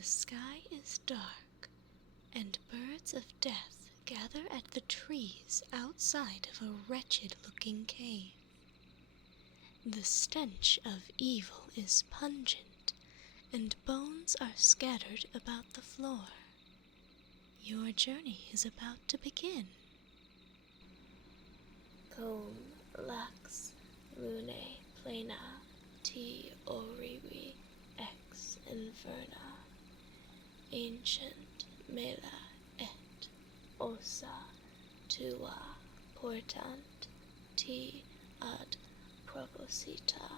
The sky is dark, and birds of death gather at the trees outside of a wretched-looking cave. The stench of evil is pungent, and bones are scattered about the floor. Your journey is about to begin. Cum lax lune plena te orivi ex inferna, ancient mela et ossa tua portant te ad proposita.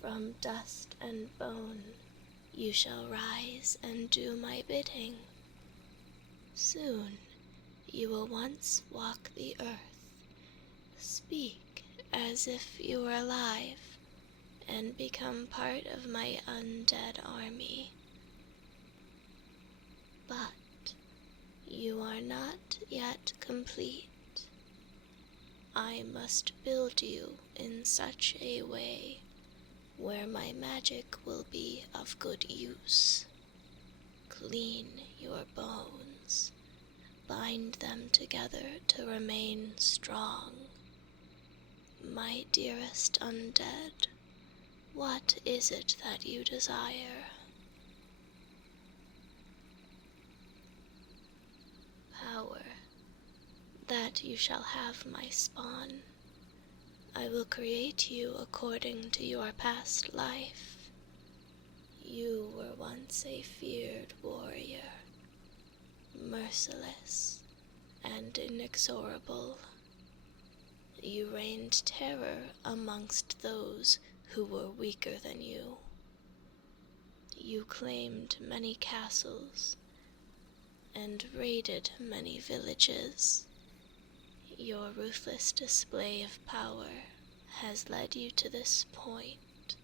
From dust and bone you shall rise and do my bidding. Soon you will once walk the earth, speak as if you were alive, and become part of my undead army. But you are not yet complete. I must build you in such a way where my magic will be of good use. Clean your bones, bind them together to remain strong. My dearest undead, what is it that you desire? Power, that you shall have my spawn. I will create you according to your past life. You were once a feared warrior, merciless and inexorable. You reigned terror amongst those who were weaker than you. You claimed many castles and raided many villages. Your ruthless display of power has led you to this point.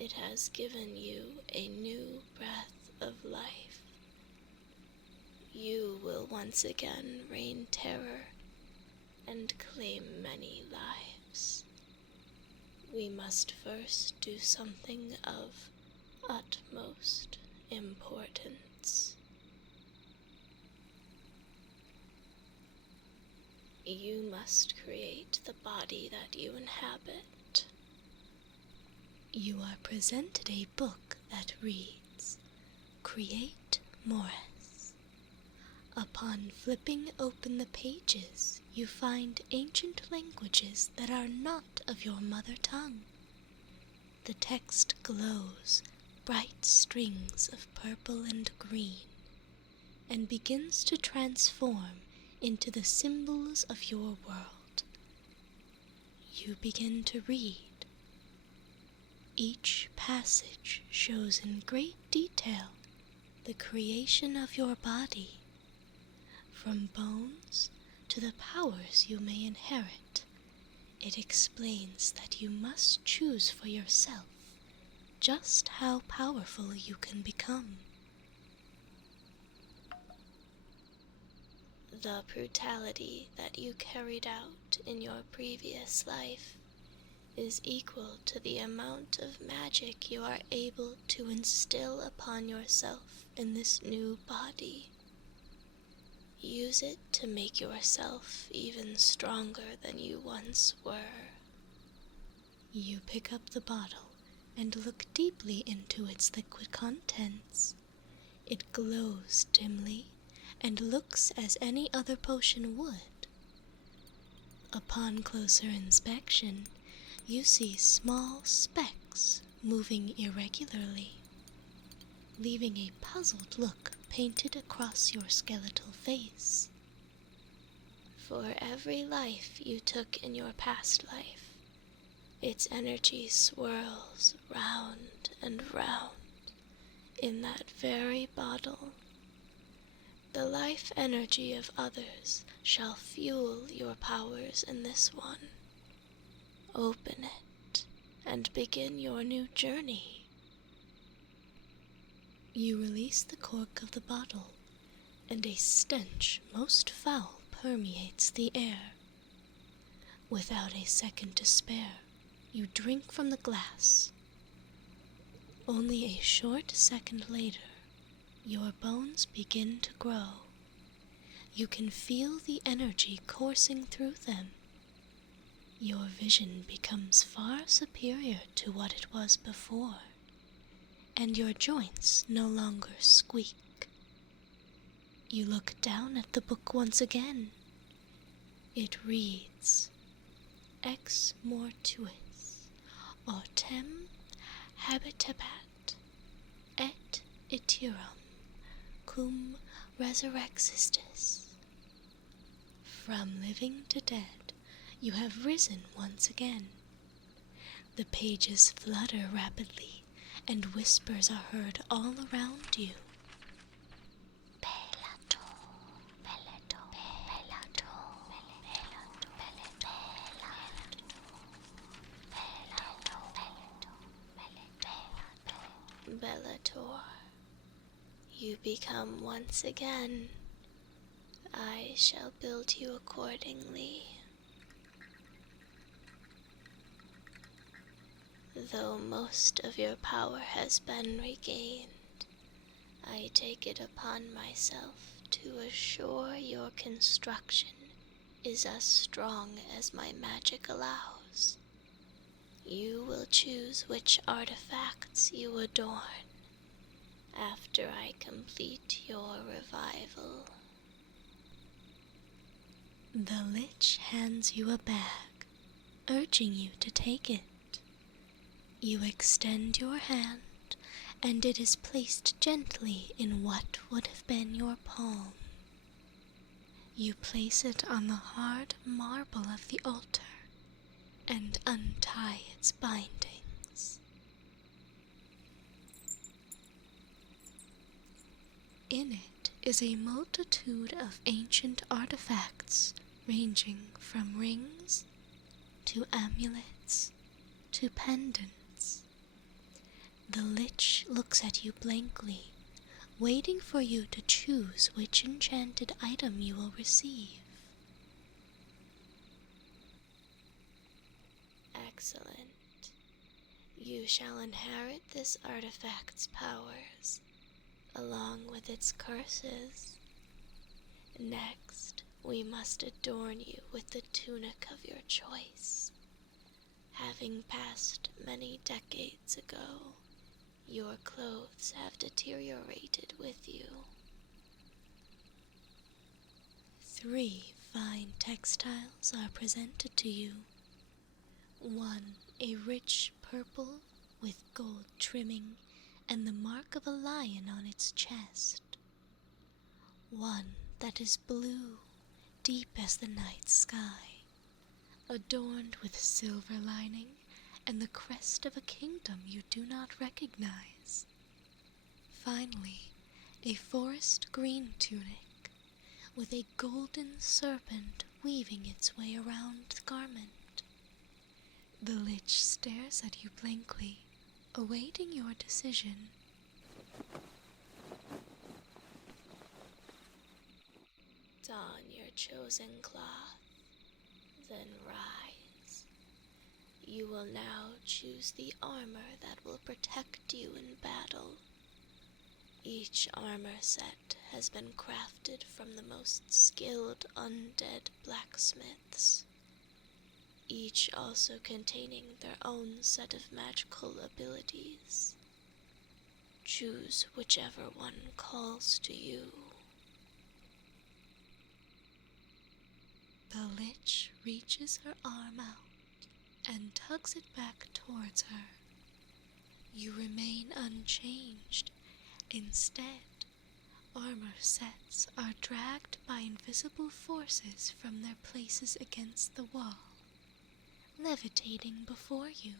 It has given you a new breath of life. You will once again reign terror and claim many lives. We must first do something of utmost importance. You must create the body that you inhabit. You are presented a book that reads, Create Morris. Upon flipping open the pages, you find ancient languages that are not of your mother tongue. The text glows bright strings of purple and green, and begins to transform into the symbols of your world. You begin to read. Each passage shows in great detail the creation of your body, from bones to the powers you may inherit. It explains that you must choose for yourself just how powerful you can become. The brutality that you carried out in your previous life is equal to the amount of magic you are able to instill upon yourself in this new body. Use it to make yourself even stronger than you once were. You pick up the bottle and look deeply into its liquid contents. It glows dimly and looks as any other potion would. Upon closer inspection, you see small specks moving irregularly, leaving a puzzled look painted across your skeletal face. For every life you took in your past life, its energy swirls round and round in that very bottle. The life energy of others shall fuel your powers in this one. Open it and begin your new journey. You release the cork of the bottle, and a stench most foul permeates the air. Without a second to spare, you drink from the glass. Only a short second later, your bones begin to grow. You can feel the energy coursing through them. Your vision becomes far superior to what it was before, and your joints no longer squeak. You look down at the book once again. It reads, Ex mortuis, autem habitabat, et iterum cum resurrexistis. From living to dead, you have risen once again. The pages flutter rapidly, and whispers are heard all around you. Bellator, you become once again. I shall build you accordingly. Though most of your power has been regained, I take it upon myself to assure your construction is as strong as my magic allows. You will choose which artifacts you adorn after I complete your revival. The Lich hands you a bag, urging you to take it. You extend your hand, and it is placed gently in what would have been your palm. You place it on the hard marble of the altar and untie its bindings. In it is a multitude of ancient artifacts ranging from rings to amulets to pendants. The Lich looks at you blankly, waiting for you to choose which enchanted item you will receive. Excellent. You shall inherit this artifact's powers, along with its curses. Next, we must adorn you with the tunic of your choice. Having passed many decades ago, your clothes have deteriorated with you. 3 fine textiles are presented to you. One, a rich purple with gold trimming and the mark of a lion on its chest. One that is blue, deep as the night sky, adorned with silver lining and the crest of a kingdom you do not recognize. Finally, a forest green tunic with a golden serpent weaving its way around the garment. The Lich stares at you blankly, awaiting your decision. Don your chosen cloth, then rise. You will now choose the armor that will protect you in battle. Each armor set has been crafted from the most skilled undead blacksmiths, each also containing their own set of magical abilities. Choose whichever one calls to you. The Lich reaches her arm out and tugs it back towards her. You remain unchanged. Instead, armor sets are dragged by invisible forces from their places against the wall, levitating before you.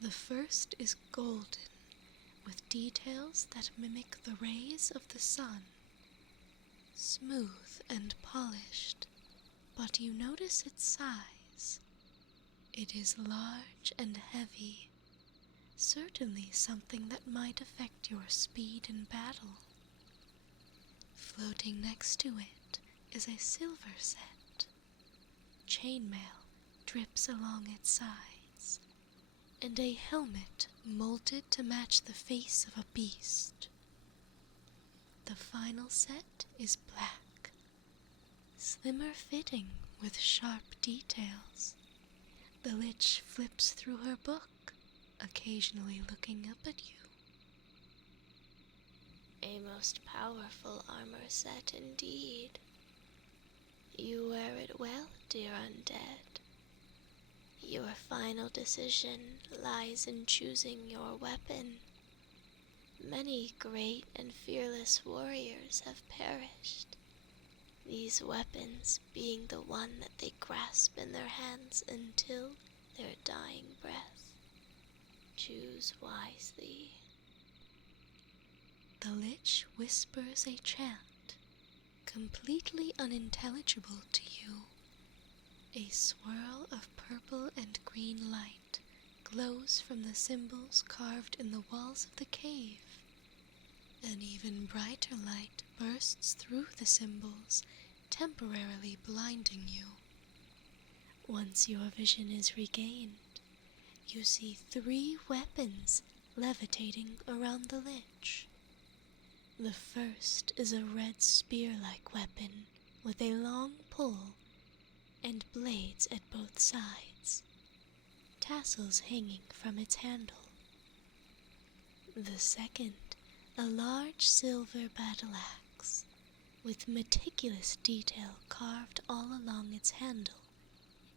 The first is golden, with details that mimic the rays of the sun, smooth and polished, but you notice its size. It is large and heavy, certainly something that might affect your speed in battle. Floating next to it is a silver set. Chainmail drips along its sides, and a helmet molded to match the face of a beast. The final set is black, slimmer fitting with sharp details. The Lich flips through her book, occasionally looking up at you. A most powerful armor set indeed. You wear it well, dear undead. Your final decision lies in choosing your weapon. Many great and fearless warriors have perished, these weapons being the one that they grasp in their hands until their dying breath. Choose wisely. The Lich whispers a chant, completely unintelligible to you. A swirl of purple and green light glows from the symbols carved in the walls of the cave. An even brighter light bursts through the symbols, temporarily blinding you. Once your vision is regained, you see 3 weapons levitating around the Lich. The first is a red spear-like weapon with a long pole and blades at both sides, tassels hanging from its handle. The second, a large silver battle axe, with meticulous detail carved all along its handle,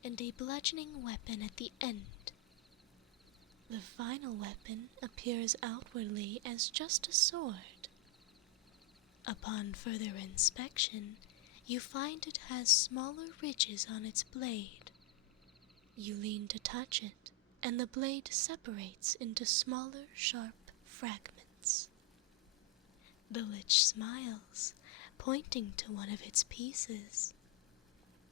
and a bludgeoning weapon at the end. The final weapon appears outwardly as just a sword. Upon further inspection, you find it has smaller ridges on its blade. You lean to touch it, and the blade separates into smaller, sharp fragments. The Lich smiles, pointing to one of its pieces.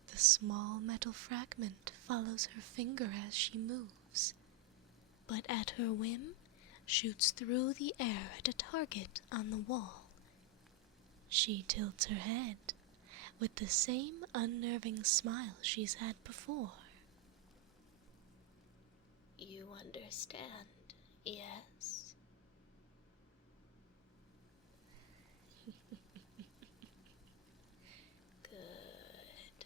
The small metal fragment follows her finger as she moves, but at her whim shoots through the air at a target on the wall. She tilts her head, with the same unnerving smile she's had before. You understand, yes? Good.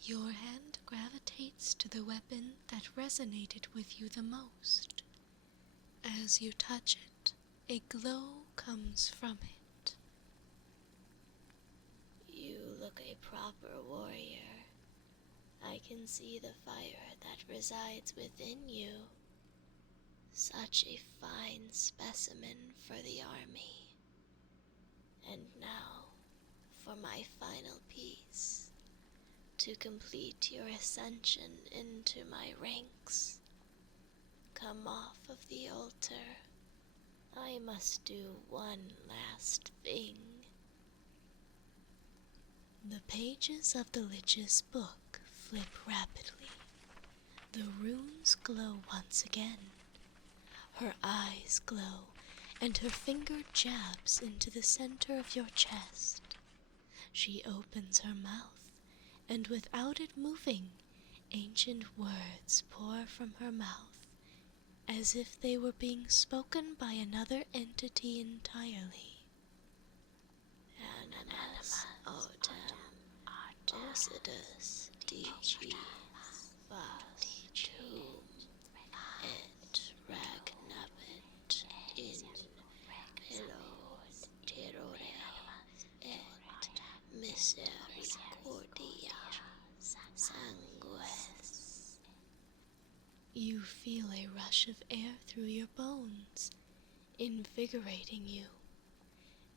Your hand gravitates to the weapon that resonated with you the most. As you touch it, a glow comes from it. You look a proper warrior. I can see the fire that resides within you. Such a fine specimen for the army. And now, for my final piece, to complete your ascension into my ranks. Come off of the altar. I must do one last thing. The pages of the Lich's book flip rapidly. The runes glow once again. Her eyes glow, and her finger jabs into the center of your chest. She opens her mouth, and without it moving, ancient words pour from her mouth, as if they were being spoken by another entity entirely. Animus autem ocidus dici vastum et ragnabit in illo terrore et misericordia sanguis. You feel a rush of air through your bones, invigorating you.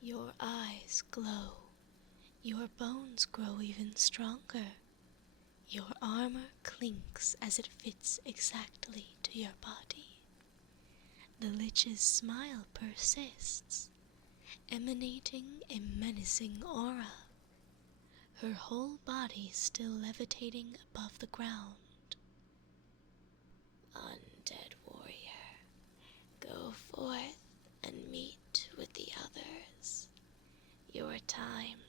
Your eyes glow. Your bones grow even stronger. Your armor clinks as it fits exactly to your body. The Lich's smile persists, emanating a menacing aura. Her whole body still levitating above the ground. Undead warrior, go forth and meet with the others. Your time